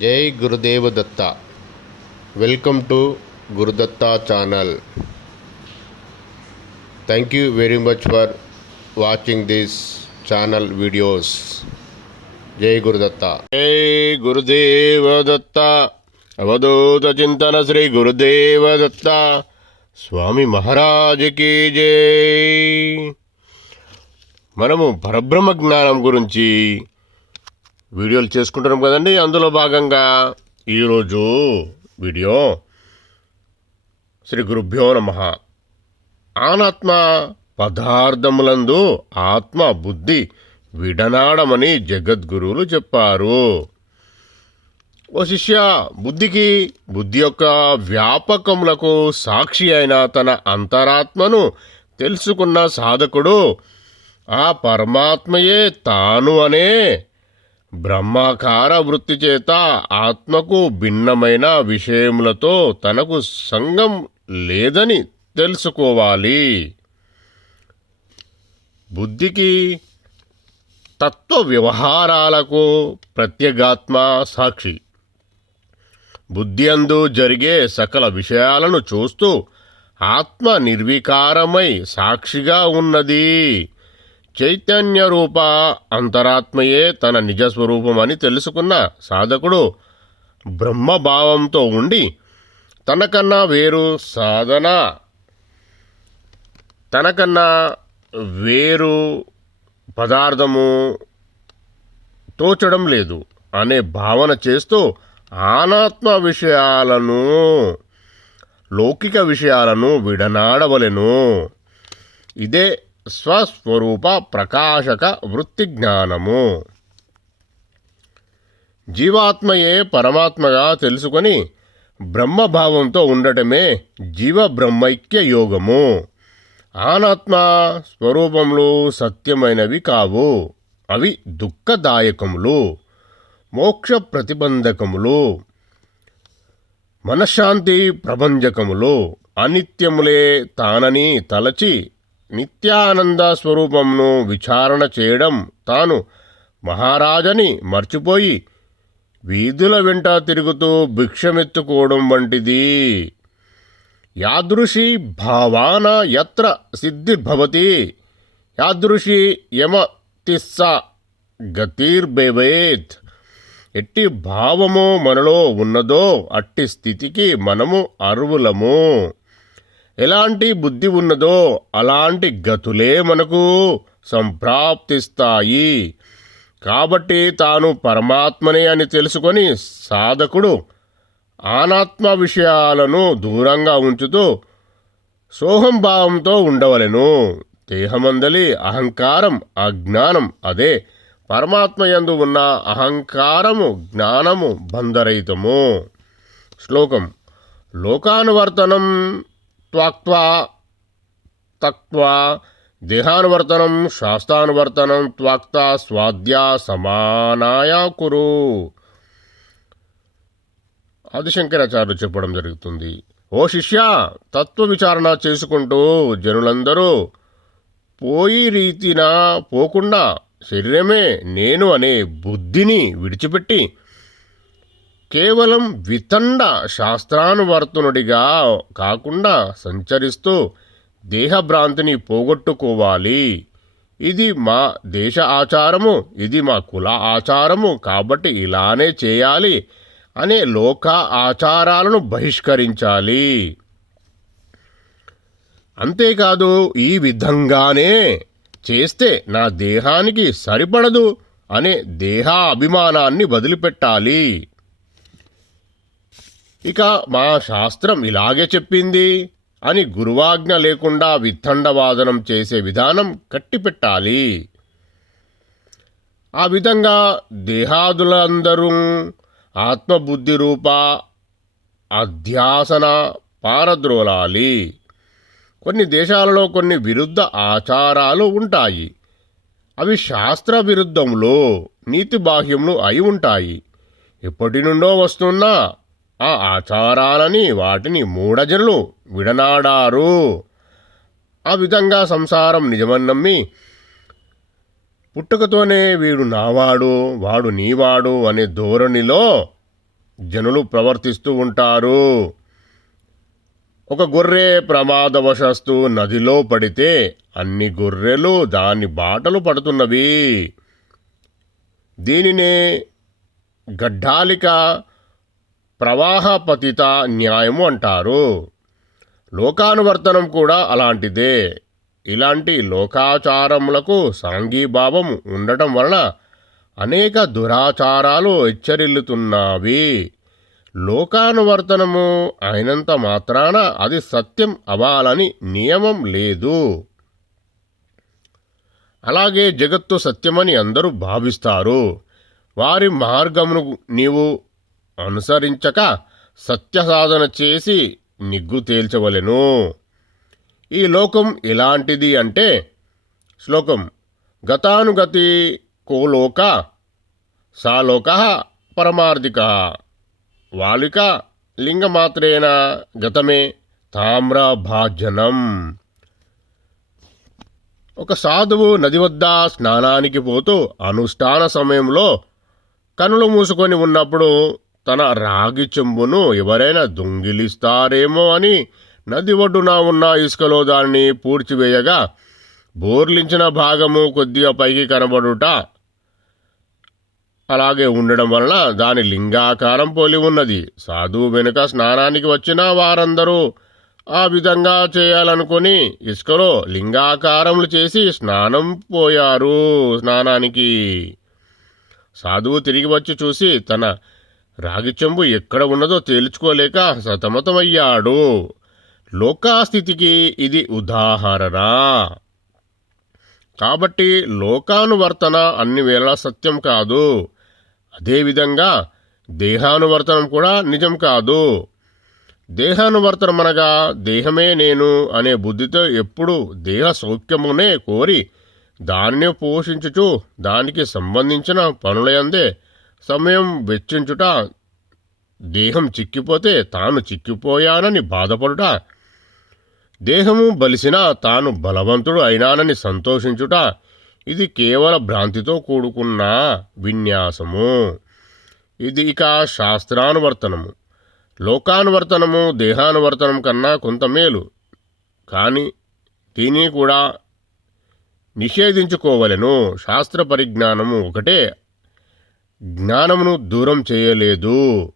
జై Gurudeva Datta. Welcome to Gurudatta channel. Thank you very much for watching this channel videos జై గురుదత్త. జై గురుదేవ దత్త. అవధూత చింతన శ్రీ గురుదేవ దత్త. స్వామి మహారాజుకి జై. మనము పరబ్రహ్మ జ్ఞానం గురించి వీడియోలు చేసుకుంటున్నాం కదండి. అందులో భాగంగా ఈరోజు వీడియో శ్రీ గురుభ్యో నమ. ఆనాత్మ పదార్థములందు ఆత్మ బుద్ధి విడనాడమని జగద్గురువులు చెప్పారు. ఓ శిష్య బుద్ధికి బుద్ధి యొక్క వ్యాపకములకు సాక్షి అయిన తన అంతరాత్మను తెలుసుకున్న సాధకుడు ఆ పరమాత్మయే తాను అనే బ్రహ్మాకార వృత్తి చేత ఆత్మకు భిన్నమైన విషయములతో తనకు సంగం లేదని తెలుసుకోవాలి. బుద్ధికి తత్వ వ్యవహారాలకు ప్రత్యేగాత్మ సాక్షి. బుద్ధి అందు జరిగే సకల విషయాలను చూస్తూ ఆత్మ నిర్వికారమై సాక్షిగా ఉన్నది. చైతన్య రూప అంతరాత్మయే తన నిజస్వరూపమని తెలుసుకున్న సాధకుడు బ్రహ్మభావంతో ఉండి తనకన్నా వేరు సాధన తనకన్నా వేరు పదార్థము తోచడం లేదు అనే భావన చేస్తూ ఆనాత్మ విషయాలను లౌకిక విషయాలను విడనాడవలెను. ఇదే స్వస్వరూప ప్రకాశక వృత్తి జ్ఞానము జీవాత్మయే పరమాత్మగా తెలుసుకొని బ్రహ్మభావంతో ఉండటమే జీవ బ్రహ్మైక్య యోగము. ఆనాత్మ స్వరూపములు సత్యమైనవి కావు అవి దుఃఖదాయకములు మోక్ష ప్రతిబంధకములు మనశ్శాంతి ప్రభంజకములు అనిత్యములే తానని తలచి నిత్యానంద స్వరూపంను విచారణ చేయడం తాను మహారాజని మర్చిపోయి వీధుల వెంట తిరుగుతూ భిక్షమెత్తుకోవడం వంటిది. యాదృశి భావాన యత్ర సిద్ధిర్భవతి. యాదృశి యమ తిస్స ఎట్టి భావము మనలో ఉన్నదో అట్టి స్థితికి మనము అర్వులము. ఎలాంటి బుద్ధి ఉన్నదో అలాంటి గతులే మనకు సంప్రాప్తిస్తాయి. కాబట్టి తాను పరమాత్మనే అని తెలుసుకొని సాధకుడు ఆనాత్మ విషయాలను దూరంగా ఉంచుతూ సోహం భావంతో ఉండవలెను. దేహమందలి అహంకారం అజ్ఞానం అదే. పరమాత్మయందు ఉన్న అహంకారము జ్ఞానము బంధరహితము. శ్లోకం. లోకానువర్తనం త్వాక్త్వా తక్వా దేహానువర్తనం శాస్త్రానువర్తనం త్వాక్త స్వాద్యా సమానాయ కురు. ఆదిశంకరాచార్యులు చెప్పడం జరుగుతుంది. ఓ శిష్య తత్వ విచారణ చేసుకుంటూ జనులందరూ పోయి రీతిన పోకుండా శరీరమే నేను అనే బుద్ధిని విడిచిపెట్టి కేవలం వితండ శాస్త్రానువర్తనుడిగా కాకుండా సంచరిస్తూ దేహభ్రాంతిని పోగొట్టుకోవాలి. ఇది మా దేశ ఆచారము ఇది మా కుల ఆచారము కాబట్టి ఇలానే చేయాలి అనే లోక ఆచారాలను బహిష్కరించాలి. అంతేకాదు ఈ విధంగానే చేస్తే నా దేహానికి సరిపడదు అనే దేహాభిమానాన్ని వదిలిపెట్టాలి. ఇక మా శాస్త్రం ఇలాగే చెప్పింది అని గురువాజ్ఞ లేకుండా విత్తండవాదనం చేసే విధానం కట్టిపెట్టాలి. ఆ విధంగా దేహాదులందరూ ఆత్మబుద్ధి రూప అధ్యాసన పారద్రోలాలి. కొన్ని దేశాలలో కొన్ని విరుద్ధ ఆచారాలు ఉంటాయి. అవి శాస్త్ర విరుద్ధంలో నీతి బాహ్యములు అయి ఉంటాయి. ఎప్పటి నుండో వస్తున్నా ఆ ఆచారాలని వాటిని మూఢజనులు విడనాడారు. ఆ విధంగా సంసారం నిజమని నమ్మి పుట్టుకతోనే వీడు నావాడు వాడు నీవాడు అనే ధోరణిలో జనులు ప్రవర్తిస్తూ ఉంటారు. ఒక గొర్రె ప్రమాదవశస్తు నదిలో పడితే అన్ని గొర్రెలు దాని బాటలు పడుతున్నవి. దీనినే గడ్డాలిక ప్రవాహపతిత న్యాయము అంటారు. లోకానువర్తనం కూడా అలాంటిదే. ఇలాంటి లోకాచారములకు సాంఘీభావం ఉండటం వలన అనేక దురాచారాలు హెచ్చరిల్లుతున్నవి. లోకానువర్తనము అయినంత మాత్రాన అది సత్యం అవ్వాలని నియమం లేదు. అలాగే జగత్తు సత్యమని అందరూ భావిస్తారు. వారి మార్గమును నీవు అనుసరించక సత్యసాధన చేసి నిగ్గు తేల్చవలెను. ఈ లోకం ఎలాంటిది అంటే శ్లోకం గతానుగతి కోలోక సాలోక పరమార్థిక వాలిక లింగమాత్రేన గతమే తామ్రభాజనం ఒక సాధువు నది వద్ద స్నానానికి పోతూ అనుష్ఠాన సమయంలో కనులు మూసుకొని ఉన్నప్పుడు తన రాగి చెంబును ఎవరైనా దొంగిలిస్తారేమో అని నది ఒడ్డున ఉన్న ఇసుకలో దాన్ని పూడ్చివేయగా బోర్లించిన భాగము కొద్దిగా పైకి కనబడుట. అలాగే ఉండడం వలన దాని లింగాకారం పోలి ఉన్నది. సాధువు వెనుక స్నానానికి వచ్చిన వారందరూ ఆ విధంగా చేయాలనుకొని ఇసుకలో లింగాకారములు చేసి స్నానం పోయారు స్నానానికి. సాధువు తిరిగి వచ్చి చూసి తన రాగి చెంబు ఎక్కడ ఉన్నదో తేల్చుకోలేక సతమతమయ్యాడు. లోకాస్థితికి ఇది ఉదాహరణ. కాబట్టి లోకానువర్తన అన్ని వేళ సత్యం కాదు. అదేవిధంగా దేహానువర్తనం కూడా నిజం కాదు. దేహానువర్తనం అనగా దేహమే నేను అనే బుద్ధితో ఎప్పుడు దేహ సౌఖ్యమునే కోరి దాన్ని పోషించుచు దానికి సంబంధించిన పనులయందే సమయం వెచ్చించుట దేహం చిక్కిపోతే తాను చిక్కిపోయానని బాధపడుట దేహము బలిసిన తాను బలవంతుడు అయినానని సంతోషించుట ఇది కేవల భ్రాంతితో కూడుకున్న విన్యాసము. ఇది ఇక శాస్త్రానువర్తనము. లోకానువర్తనము దేహానువర్తనం కన్నా కొంత మేలు. కానీ దీనిని కూడా నిషేధించుకోవలెను. శాస్త్ర పరిజ్ఞానము ఒకటే జ్ఞానమును దూరం చేయలేదు.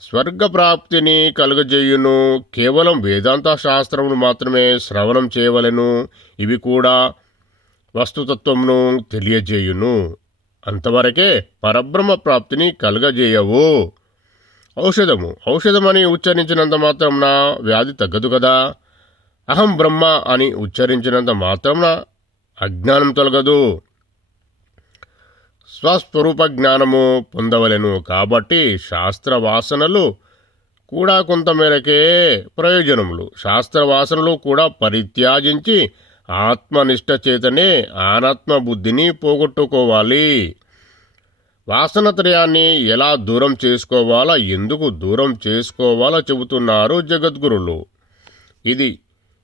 స్వర్గప్రాప్తిని కలుగజేయును. కేవలం వేదాంత శాస్త్రమును మాత్రమే శ్రవణం చేయవలెను. ఇవి కూడా వస్తుతత్వమును తెలియజేయును. అంతవరకే పరబ్రహ్మ ప్రాప్తిని కలుగజేయవు. ఔషధము. ఔషధమని ఉచ్చరించినంత మాత్రంన వ్యాధి తగ్గదు కదా? అహం బ్రహ్మ అని ఉచ్చరించినంత మాత్రంన అజ్ఞానం తొలగదు. స్వస్వరూప జ్ఞానము పొందవలెను కాబట్టి శాస్త్ర వాసనలు కూడా కొంతమేరకే ప్రయోజనములు. శాస్త్ర వాసనలు కూడా పరిత్యాజించి ఆత్మనిష్ట చేతనే ఆనాత్మ బుద్ధిని పోగొట్టుకోవాలి. వాసనత్రయాన్ని ఎలా దూరం చేసుకోవాలా ఎందుకు దూరం చేసుకోవాలో చెబుతున్నారు జగద్గురులు. ఇది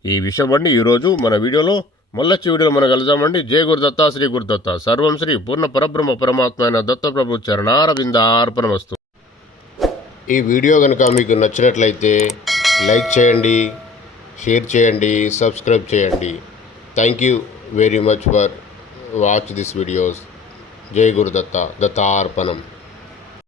ఈ విషయమండి. ఈరోజు మన వీడియోలో మళ్ళొచ్చి వీడియోలో మనం కలుద్దామండి. జయ గురుదత్త శ్రీ గురుదత్త సర్వం శ్రీ పూర్ణ పరబ్రహ్మ పరమాత్మ అయిన దత్తప్రభు చరణారవిందార్పణమస్తు ఈ వీడియో కనుక మీకు నచ్చినట్లయితే లైక్ చేయండి షేర్ చేయండి సబ్స్క్రైబ్ చేయండి. Thank you very much for watch this videos జై గురుదత్త దత్తార్పణం.